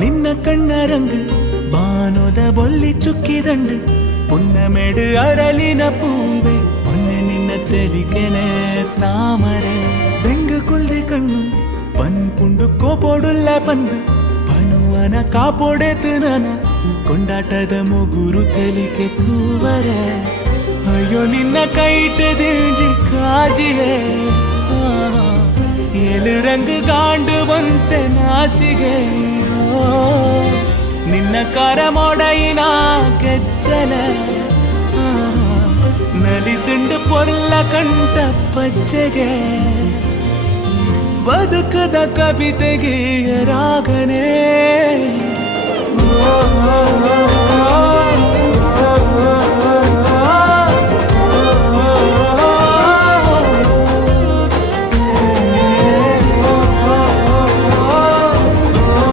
ನಿನ್ನ ಕಣ್ಣ ರಂಗು ಬಾನೋದ ಬೊಲ್ಲಿ ಚುಕ್ಕಿದಂಡು ಪುನ್ನಮೆಡು ಅರಳಿನ ಪೂವೆ ಪೊನ್ನೆ ನಿನ್ನ ತೆಲಿಕೆನೆ ತಾಮರೆ ಬೆಂಗ ಕುಲ್ದೆ ಕಣ್ಣು ಪನ್ಪುಂಡು ಕೋಪೋಡುಲ್ಲ ಪಂದು ಪನುವನ ಕಾಪೋಡೆತು ನನ ಕೊಂಡಾಟದ ಮುಗುರು ತೆಲಿಕೆ ತೂವರೆ ಅಯ್ಯೋ ನಿನ್ನ ಕೈಟದಿಂಜಿ ಕಾಜಿಯೇ ಏಳು ರಂಗು ಗಾಂಡು ಬಂತೆ ನಾಸಿಗೆ ನಿನ್ನ ಕರ ಮೊಡಯಿನ ಗೆಜ್ಜಲ ನಲಿದುಂಡು ಪೊರ್ಲ ಕಂಠ ಪಜ್ಜೆಗೆ ಬದುಕದ ಕವಿತೆಗೆ ರಾಗನೇ